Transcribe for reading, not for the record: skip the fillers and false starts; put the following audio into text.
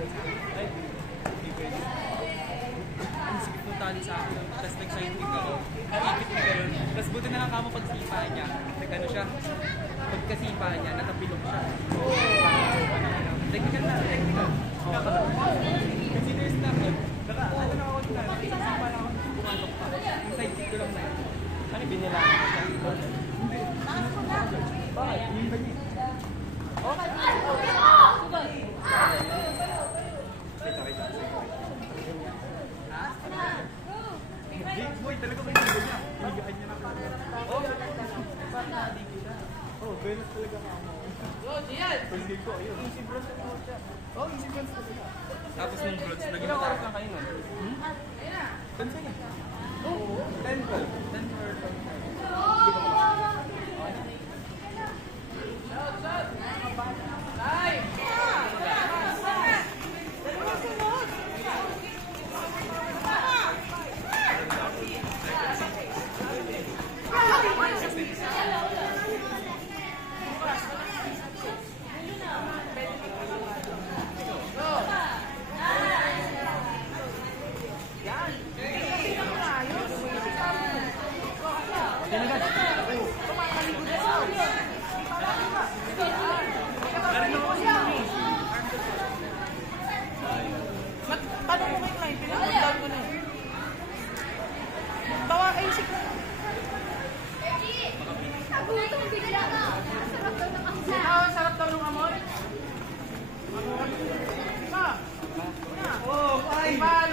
tali sa akin. Ay, hindi pwede. Ang sikip ng tali sa akin. Tapos nag-sidekick ako. Naikit na gano'n. Tapos buti na lang kamo pagsipa niya. Nag-ano siya. Pagkasipa niya, natapilok siya. Technical na, technical. Considers na yun. Ano na ako na, isasipa lang ako bumatok pa. Yung sidekick ko lang na yun. Ano binilangan ko siya? Hindi. Bakit? Yung ba niya? Okay. Boy, talaga ba yung niya? Hinigaan niya na ako. Oh, oh, Venus talaga ka mo. Oh, diyan! First game ko, ayun. Easy bronze na ako siya. Oh, easy bronze talaga. Tapos nung bronze, naging mataas lang kayo nun. Ayun na. 10 seconds. Oo. 10 or 12. Hindi ba sarap daw ng amoy. Oh, ay!